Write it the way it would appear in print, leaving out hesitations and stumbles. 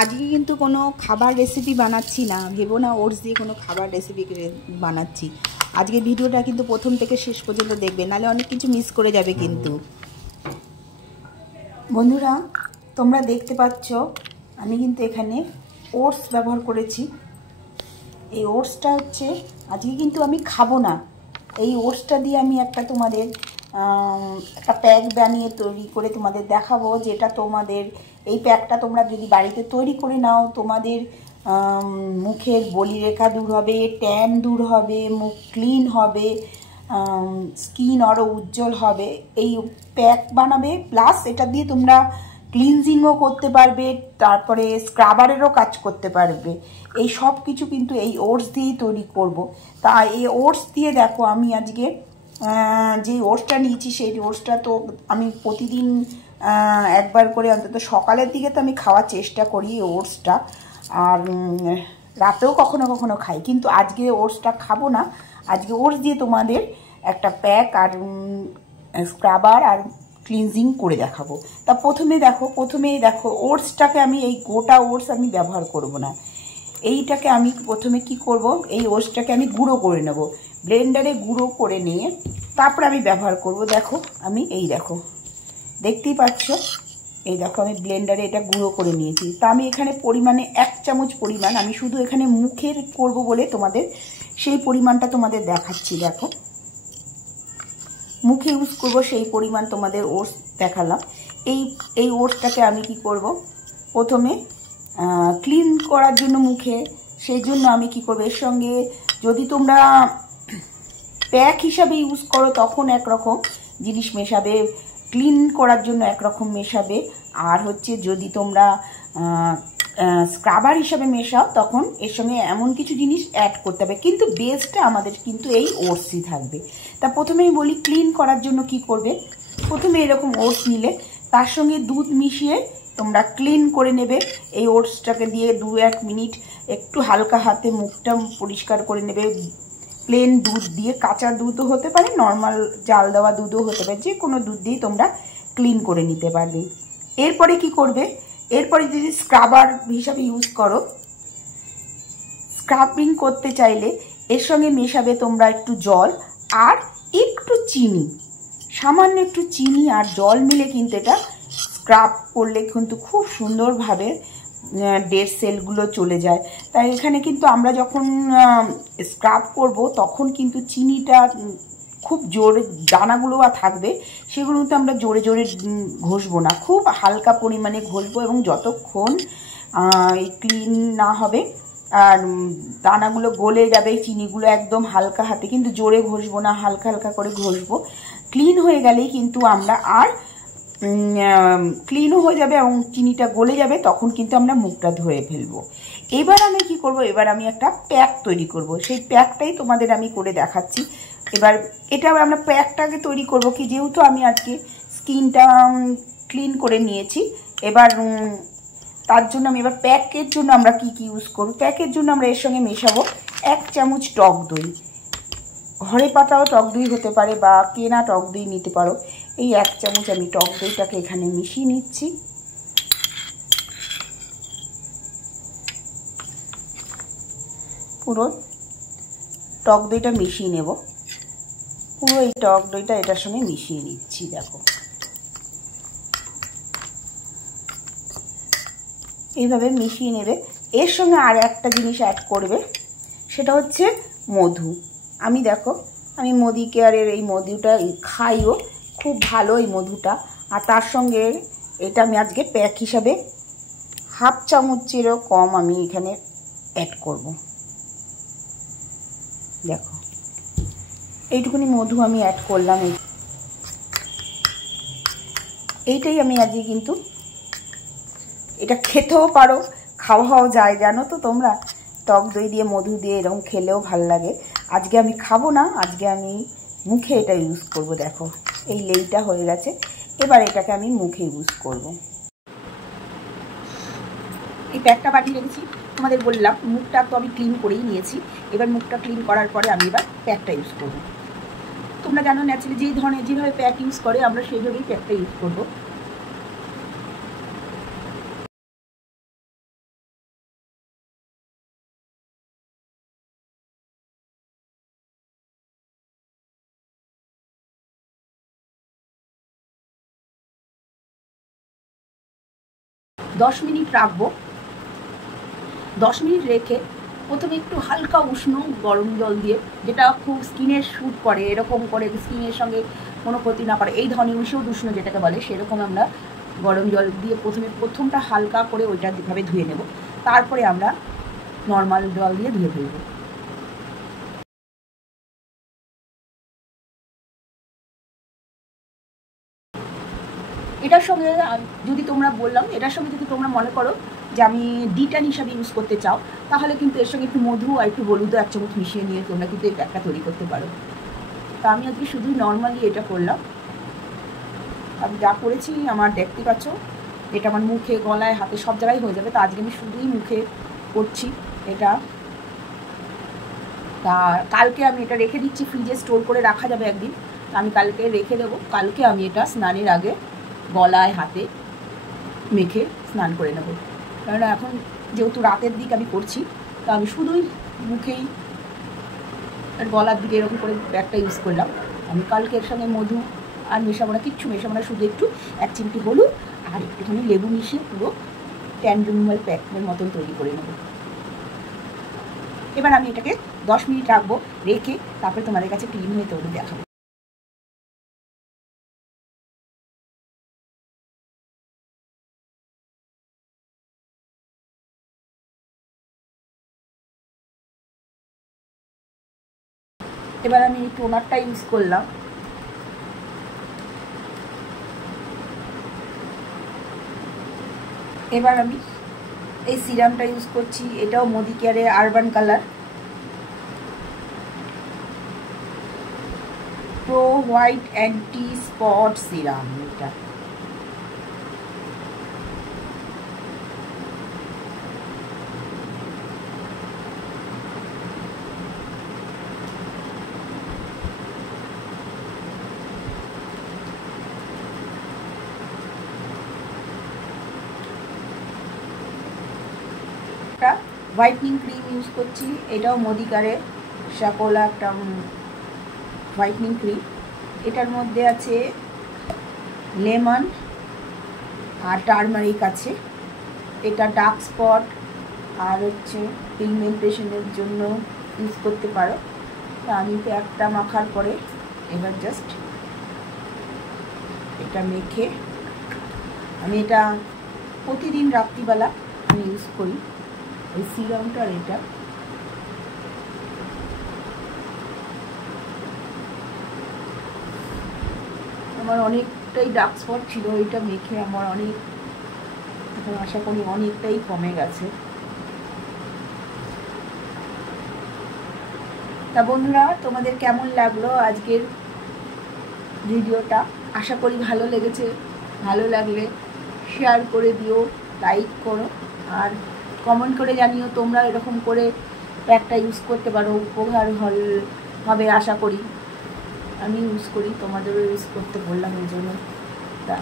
আজকে কিন্তু কোনো খাবার রেসিপি বানাচ্ছি না, ভেবো না ওটস দিয়ে কোনো খাবার রেসিপি বানাচ্ছি। আজকে ভিডিওটা কিন্তু প্রথম থেকে শেষ পর্যন্ত দেখবে, নাহলে অনেক কিছু মিস করে যাবে। কিন্তু বন্ধুরা, তোমরা দেখতে পাচ্ছ আমি কিন্তু এখানে ওটস ব্যবহার করেছি। এই ওটসটা হচ্ছে আজকে কিন্তু আমি খাবো না। এই ওটসটা দিয়ে আমি তোমাদের একটা প্যাক বানিয়ে তৈরি করে তোমাদের দেখাবো, যেটা তোমাদের এই প্যাকটা তোমরা যদি বাড়িতে তৈরি করে নাও, তোমাদের মুখের বলিরেখা দূর হবে, ট্যান দূর হবে, মুখ ক্লিন হবে, স্কিন আরও উজ্জ্বল হবে। এই প্যাক বানাবে, প্লাস এটা দিয়ে তোমরা ক্লিনজিংও করতে পারবে, তারপরে স্ক্রাবারেরও কাজ করতে পারবে। এই সব কিছু কিন্তু এই ওটস দিয়েই তৈরি করব। তা এই ওটস দিয়ে দেখো, আমি আজকে যে ওটসটা নিয়েছি সেই ওটসটা তো আমি প্রতিদিন একবার করে অন্তত সকালের দিকে তো আমি খাওয়ার চেষ্টা করি এই ওটসটা, আর রাতেও কখনো কখনো খাই। কিন্তু আজকে ওটসটা খাবো না। আজকে ওটস দিয়ে তোমাদের একটা প্যাক আর স্ক্রাবার আর ক্লিনজিং করে দেখাবো। তা প্রথমেই দেখো ওটসটাকে আমি এই গোটা ওটস আমি ব্যবহার করব না। এইটাকে আমি প্রথমে কি করব, এই ওটসটাকে আমি গুঁড়ো করে নেব, ব্লেন্ডারে গুঁড়ো করে নিয়ে তারপরে আমি ব্যবহার করব। দেখো আমি দেখতেই পাচ্ছ, এই দেখো আমি ব্লেন্ডারে এটা গুঁড়ো করে নিয়েছি। তা আমি এখানে পরিমাণে 1 চামচ পরিমাণ, আমি শুধু এখানে মুখের করব বলে তোমাদের সেই পরিমাণটা তোমাদের দেখাচ্ছি। দেখো মুখে ইউজ করব সেই পরিমাণ তোমাদের ওটস দেখালাম। এই ওটসটাকে আমি কি করব, প্রথমে ক্লিন করার জন্য মুখে, সেই জন্য আমি কি করব, এর সঙ্গে যদি তোমরা প্যাক হিসাবে ইউজ করো তখন একরকম জিনিস মেশাবে, ক্লিন করার জন্য একরকম মেশাবে, আর হচ্ছে যদি তোমরা স্ক্রাবার হিসাবে মেশাও তখন এর সঙ্গে এমন কিছু জিনিস অ্যাড করতে হবে। কিন্তু বেসটা আমাদের কিন্তু এই ওটসই থাকবে। তা প্রথমেই বলি, ক্লিন করার জন্য কি করবে, প্রথমে এরকম ওটস নিলে তার সঙ্গে দুধ মিশিয়ে তোমরা ক্লিন করে নেবে। এই ওটসটাকে দিয়ে 2-1 মিনিট একটু হালকা হাতে মুখটা পরিষ্কার করে নেবে। প্লেন দুধ দিয়ে, কাঁচা দুধও হতে পারে, নর্মাল জাল দেওয়া দুধও হতে পারে, যে কোনো দুধ দিয়ে তোমরা ক্লিন করে নিতে পারবে। এরপরে কি করবে, এরপরে যদি স্ক্রাবার হিসাবে ইউজ করো, স্ক্রাবিং করতে চাইলে এর সঙ্গে মেশাবে তোমরা একটু জল আর একটু চিনি, সামান্য একটু চিনি আর জল মিলে কিন্তু এটা স্ক্রাব করলে কিন্তু খুব সুন্দরভাবে ডেড সেলগুলো চলে যায়। তাই এখানে কিন্তু আমরা যখন স্ক্রাব করব তখন কিন্তু চিনিটা খুব জোরে, দানাগুলো থাকবে সেগুলো কিন্তু আমরা জোরে জোরে ঘষবো না, খুব হালকা পরিমাণে ঘষবো, এবং যতক্ষণ ক্লিন না হবে আর দানাগুলো গলে যাবে, চিনিগুলো একদম হালকা হাতে, কিন্তু জোরে ঘষবো না, হালকা হালকা করে ঘষবো। ক্লিন হয়ে গেলেই কিন্তু আমরা আর ক্লিনও হয়ে যাবে এবং চিনিটা গলে যাবে, তখন কিন্তু আমরা মুখটা ধুয়ে ফেলবো। এবার আমি কি করব, এবার আমি একটা প্যাক তৈরি করব। সেই প্যাকটাই তোমাদের আমি করে দেখাচ্ছি। এবার এটা আমরা প্যাকটাকে তৈরি করব কি, যেহেতু আমি আজকে স্কিনটা ক্লিন করে নিয়েছি, এবার তার জন্য আমি এবার প্যাকের জন্য আমরা কি কি ইউজ করব। প্যাকের জন্য আমরা এর সঙ্গে মেশাবো 1 চামচ টক দই। ঘরে পাতাও টক দই হতে পারে বা কেনা টক দই নিতে পারো। এই 1 চামচ আমি টক দইটাকে এখানে মিশিয়ে নিচ্ছি। পুরো টক দইটা মিশিয়ে নেব, পুরো এই টক দইটা এটার সঙ্গে মিশিয়ে নিচ্ছি। দেখো এইভাবে মিশিয়ে নেবে। এর সঙ্গে আর একটা জিনিস অ্যাড করবে, সেটা হচ্ছে মধু। আমি মধু কেয়ারের এই মধুটা খাইও, খুব ভালো এই মধুটা। আর তার সঙ্গে এটা আমি আজকে প্যাক হিসাবে 1/2 চামচেরও কম আমি এখানে অ্যাড করব। দেখো এইটুকুনি মধু আমি অ্যাড করলাম। এইটাই আমি আজকে কিন্তু, এটা খেতেও পারো, খাওয়াও যায়, জানো তো তোমরা, টক দই দিয়ে মধু দিয়ে এরকম খেলেও ভাল লাগে। আজকে আমি খাবো না, আজকে আমি মুখে এটা ইউজ করব। দেখো এই লেইটা হয়ে গেছে, এবার এটাকে আমি মুখে ইউজ করব। এই প্যাকটা বানিয়ে রেখেছি, তোমাদের বললাম মুখটা তো আমি ক্লিন করেই নিয়েছি। এবার মুখটা ক্লিন করার পরে আমি এবার প্যাকটা ইউজ করব। তোমরা জানো ন্যাচারালি যেই ধরনের যেভাবে প্যাক ইউজ করে আমরা সেইভাবেই প্যাকটা ইউজ করব। 10 মিনিট রাখবো। 10 মিনিট রেখে প্রথমে একটু হালকা উষ্ণ গরম জল দিয়ে, যেটা খুব স্কিনের শ্যুট করে, এরকম করে স্কিনের সঙ্গে কোনো ক্ষতি না করে, এই ধরনের উষ্ণ যেটাকে বলে, সেরকম আমরা গরম জল দিয়ে প্রথমটা হালকা করে ওইটা যেভাবে ধুয়ে নেব, তারপরে আমরা নর্মাল জল দিয়ে ধুয়ে ফেলবো। এটার সঙ্গে যদি তোমরা এটার সঙ্গে যদি তোমরা মনে করো যে আমি ডিট্যান হিসাবে ইউজ করতে চাও, তাহলে কিন্তু এর সঙ্গে একটু মধু আর একটু হলুদও 1 চামচ মিশিয়ে নিয়ে তোমরা কিন্তু এই প্যাকটা তৈরি করতে পারো। তা আমি আজকে শুধুই নর্মালি এটা করলাম। আমি যা করেছি আমার দেখতে পাচ্ছ, এটা আমার মুখে, গলায়, হাতে সব জায়গায় হয়ে যাবে। তা আজকে আমি শুধুই মুখে করছি এটা। তা কালকে আমি এটা রেখে দিচ্ছি, ফ্রিজে স্টোর করে রাখা যাবে একদিন। আমি কালকে রেখে দেবো। কালকে আমি এটা স্নানের আগে গলায়, হাতে মেখে স্নান করে নেব। কেননা এখন যেহেতু রাতের দিক আমি করছি, তা আমি শুধুই মুখেই আর গলার দিকে এরকম করে প্যাকটা ইউজ করলাম। আমি কালকে এর সঙ্গে মধু আর মেশাবো না, কিচ্ছু মেশাবো না, শুধু একটু 1 চিমটি হলুদ আর একটুখানি লেবু মিশিয়ে পুরো ট্যান রিমুভাল প্যাকের মতন তৈরি করে নেব। এবার আমি এটাকে 10 মিনিট রাখবো, রেখে তারপরে তোমাদের কাছে ক্লিন হয়ে তৈরি দেখাবো। এবার আমি টোনারটা ইউজ করলাম। এবার আমি এই সিরামটা ইউজ করছি, এটাও মোদিকেয়ারে urban colour pro white anti spot serum. এটা হোয়াইটনিং ক্রিম ইউজ করছি, এটাও মোদিকারে শাকোলা একটা হোয়াইটনিং ক্রিম। এটার মধ্যে আছে লেমন আর টারমারিক আছে। এটা ডার্ক স্পট আর হচ্ছে পিগমেন্টেশনের জন্য ইউজ করতে পারো। তা আমি প্যাকটা মাখার পরে এবার জাস্ট এটা মেখে, আমি এটা প্রতিদিন রাত্রিবেলা আমি ইউজ করি এই সিরামটা। আর এটা আমার অনেকটাই ডার্ক স্পট ছিল, এটা মেখে আমার অনেক, এখন আশা করি অনেকটাই কমে গেছে। তা বন্ধুরা, তোমাদের কেমন লাগলো আজকের ভিডিওটা? আশা করি ভালো লেগেছে। ভালো লাগলে শেয়ার করে দিও, লাইক করো, আর কমেন্ট করে জানিও তোমরা এরকম করে প্যাকটা ইউজ করতে পারো, উপকার হবে আশা করি। আমি ইউজ করি, তোমাদেরও ইউজ করতে বললাম এই জন্য। তা